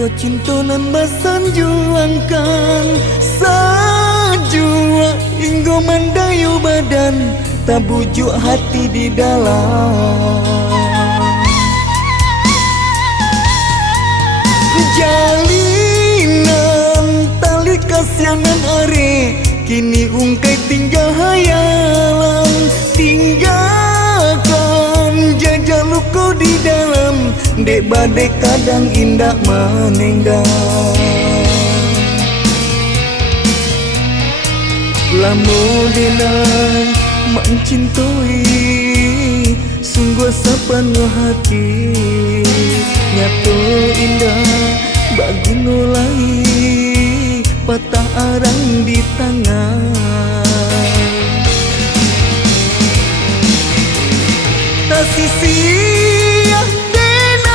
Kata cinta nan bersanjuangkan sajua hingga mendayu badan, tak bujuk hati di dalam. Jalinan tali kasianan are, kini ungkai tinggal hayalan. Tinggalkan jajah luka di dalam, dek badai kadang indah menenggang. Lama denang mencintai, sungguh sepenuh hati. Nyata indah bagi nolai, patah arang di tangan. Tak sia denai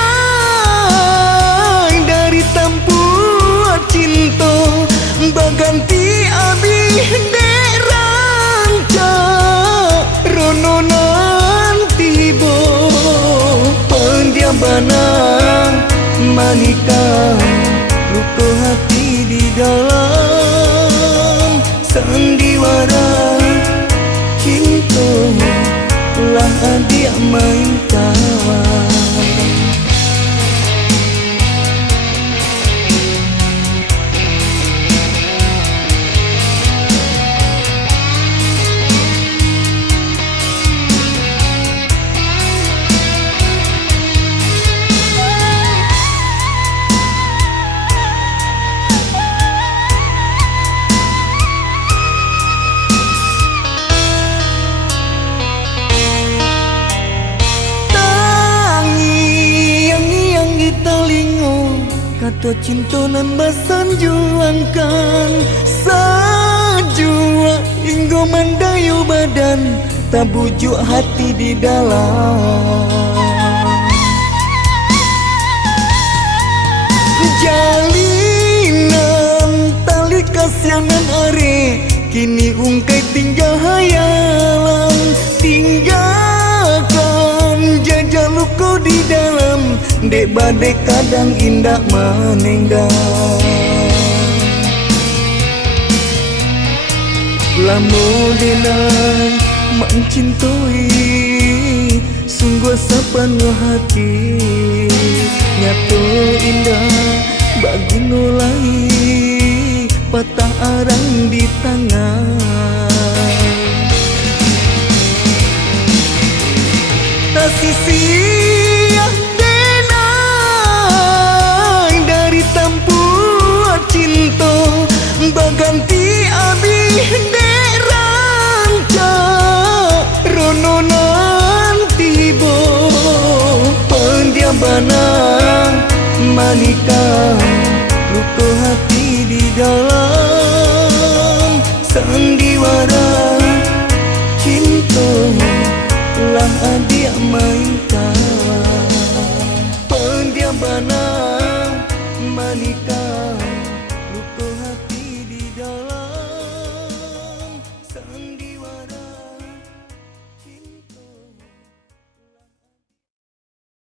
dari tempuh cinta, baganti abi dek rancak rono nanti bo pendiamana manikah luka hati di dalam. Sandiwara cinta lah dia main kawan. Kata cinta nan bersanjuangkan sajua hingga mendayu badan, tak bujuk hati di dalam. Jalinan tali kasianan are, kini ungkai tinggal hayalan. Tinggalkan jajah luka di dalam, dek badai kadang indah menenggang. Lama denang mencintai, sungguh sepenuh hati. Nyata indah bagi nolai, patah arang di tangan. Tak sia denai dari tempuh cinta, baganti abi dek rancak rono nanti bo pendiamana manikah luka hati di dalam.